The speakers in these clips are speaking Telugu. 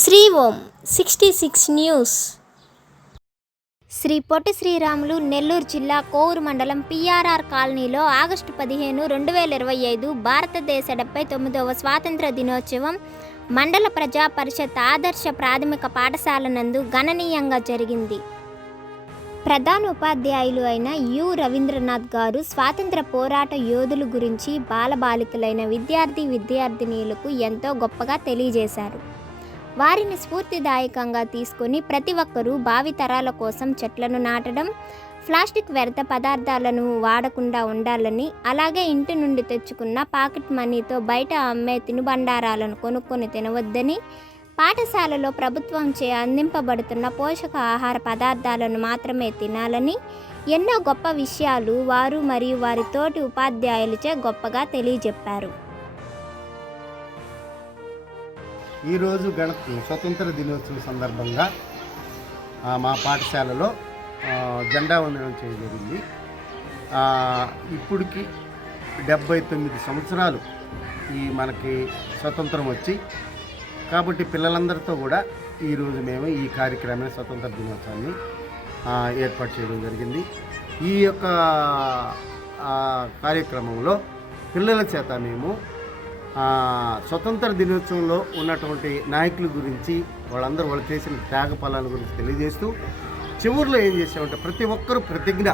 Sri Om sixty six news. Sri Potti Sriramulu Nellore జిల్లా కోవూరు మండలం పిఆర్ఆర్ కాలనీలో ఆగస్టు పదిహేను రెండు వేల ఇరవై ఐదు భారతదేశ డెబ్బై తొమ్మిదవ స్వాతంత్ర దినోత్సవం మండల ప్రజా పరిషత్ ఆదర్శ ప్రాథమిక పాఠశాల నందు గణనీయంగా జరిగింది. ప్రధాన ఉపాధ్యాయులు అయిన యు. రవీంద్రనాథ్ గారు స్వాతంత్ర పోరాట యోధుల గురించి బాలబాలికలైన విద్యార్థి విద్యార్థినీలకు ఎంతో గొప్పగా తెలియజేశారు. వారిని స్ఫూర్తిదాయకంగా తీసుకొని ప్రతి ఒక్కరూ భావితరాల కోసం చెట్లను నాటడం ప్లాస్టిక్ వ్యర్థ పదార్థాలను వాడకుండా ఉండాలని అలాగే ఇంటి నుండి తెచ్చుకున్న పాకెట్ మనీతో బయట అమ్మే తినుబండారాలను కొనుక్కొని తినవద్దని పాఠశాలలో ప్రభుత్వం చే అందింపబడుతున్న పోషక ఆహార పదార్థాలను మాత్రమే తినాలని ఎన్నో గొప్ప విషయాలు వారు మరియు వారి తోటి ఉపాధ్యాయులచే గొప్పగా తెలియజెప్పారు. ఈరోజు గణ స్వతంత్ర దినోత్సవం సందర్భంగా మా పాఠశాలలో జెండా వందనం చేయబడింది ఇప్పటికి డెబ్బై తొమ్మిది సంవత్సరాలు ఈ మనకి స్వతంత్రం వచ్చి కాబట్టి పిల్లలందరితో కూడా ఈరోజు మేము ఈ కార్యక్రమాన్ని స్వతంత్ర దినోత్సవాన్ని ఏర్పాటు చేయడం జరిగింది. ఈ యొక్క కార్యక్రమంలో పిల్లల చేత మేము స్వతంత్ర దినోత్సవంలో ఉన్నటువంటి నాయకుల గురించి వాళ్ళందరూ వాళ్ళు చేసిన త్యాగ ఫలాల గురించి తెలియజేస్తూ చివరిలో ఏం చేసామంటే ప్రతి ఒక్కరూ ప్రతిజ్ఞ.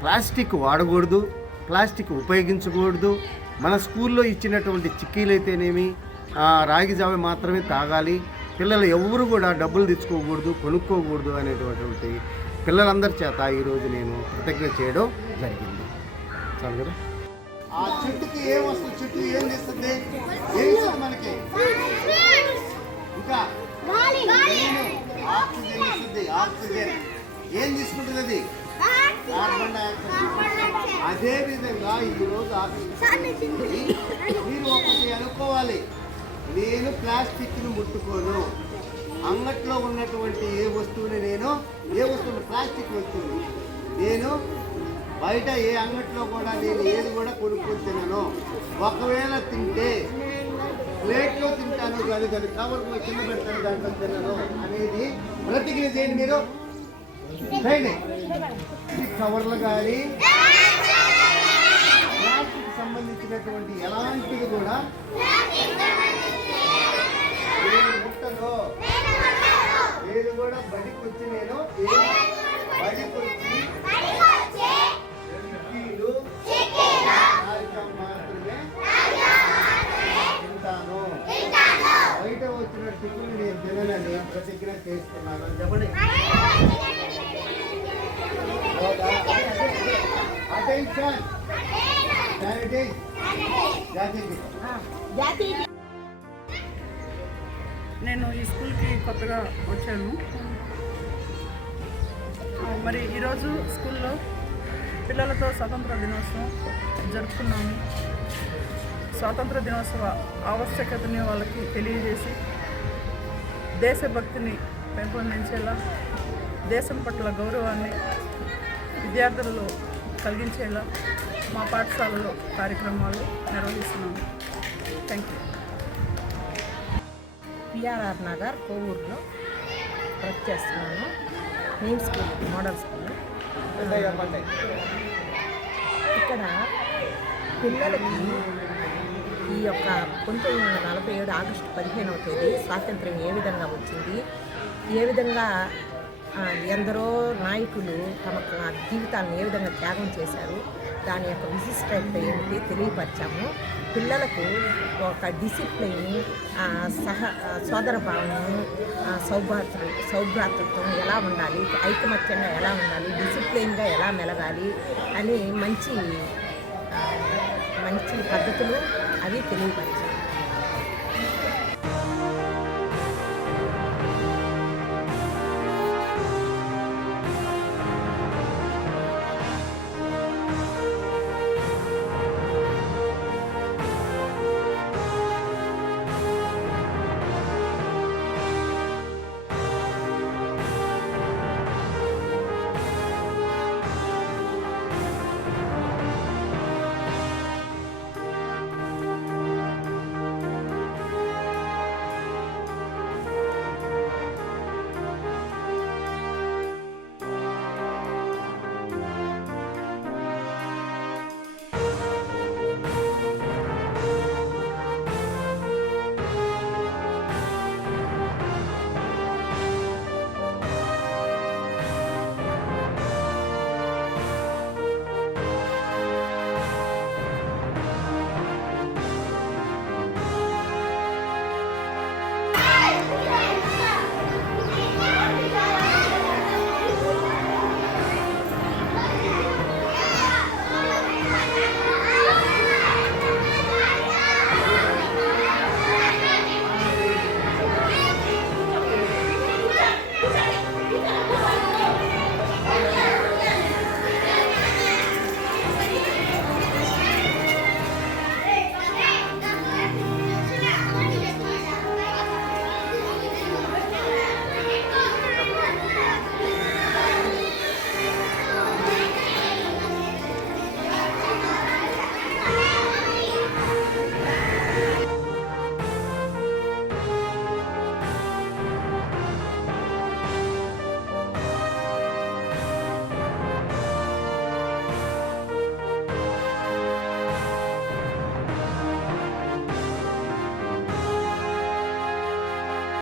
ప్లాస్టిక్ వాడకూడదు ప్లాస్టిక్ ఉపయోగించకూడదు. మన స్కూల్లో ఇచ్చినటువంటి చిక్కీలు అయితేనేమి రాగి జావ మాత్రమే తాగాలి. పిల్లలు ఎవరు కూడా డబ్బులు తెచ్చుకోకూడదు కొనుక్కోకూడదు అనేటువంటి పిల్లలందరి చేత ఈరోజు నేను ప్రతిజ్ఞ చేయడం జరిగింది. చాలు కదా? ఆ చెట్టుకి ఏం వస్తుంది? చెట్టు ఏం చేస్తుంది? ఏం ఇస్తుంది మనకి? ఇంకా నేను ఆక్సిజన్ ఇస్తుంది ఆక్సిజన్. ఏం తీసుకుంటుంది అది? Carbon dioxide. అదే విధంగా ఈ రోజు ఆక్సిజన్. మీరు ఒకటి అనుకోవాలి. నేను ప్లాస్టిక్ను ముట్టుకోను. అంగట్లో ఉన్నటువంటి ఏ వస్తువుని నేను ఏ వస్తువుని? ప్లాస్టిక్ వస్తువు నేను బయట ఏ అంగట్లో కూడా నేను ఏది కూడా కొనుక్కొని తినను. ఒకవేళ తింటే ప్లేట్లో తింటాను కానీ దాని కవర్లో కింద పెడతాను దాంట్లో తినను అనేది ప్రతిజ్ఞ చేయండి మీరు? చేయండి. కవర్లు కానీ ప్లాస్టిక్ సంబంధించినటువంటి ఎలాంటివి కూడా నేను ముట్టను. నేను కూడా బడికి వచ్చి నేను ఏ- బడికి వచ్చి నేను ఈ స్కూల్కి కొత్తగా వచ్చాను. మరి ఈరోజు స్కూల్లో పిల్లలతో స్వాతంత్ర దినోత్సవం జరుపుకున్నాము. స్వాతంత్ర దినోత్సవ ఆవశ్యకతని వాళ్ళకి తెలియజేసి దేశభక్తిని పెంపొందించేలా దేశం పట్ల గౌరవాన్ని విద్యార్థులలో కలిగించేలా మా పాఠశాలలో కార్యక్రమాలు నిర్వహిస్తున్నాము. Thank you P R R Nagar కోవూరులో work చేస్తున్నాను మెయిన్ స్కూల్ మోడల్ స్కూల్ ఇక్కడ పిల్లలకి ఈ యొక్క పంతొమ్మిది వందల నలభై ఏడు ఆగస్టు పదిహేనవ తేదీ స్వాతంత్ర్యం ఏ విధంగా వచ్చింది? ఏ విధంగా ఎందరో నాయకులు తమ జీవితాలను ఏ విధంగా త్యాగం చేశారు దాని యొక్క విశిష్టత ఏమిటి తెలియపరిచాము. పిల్లలకు ఒక డిసిప్లిన్ సహ సోదర భావము ఆ, సౌభాతృ సౌభ్రాతృత్వం ఎలా ఉండాలి ఐకమత్యంగా ఎలా ఉండాలి డిసిప్లైన్గా ఎలా మెలగాలి అని మంచి మంచి పద్ధతులు అవి తెలియపరిచాము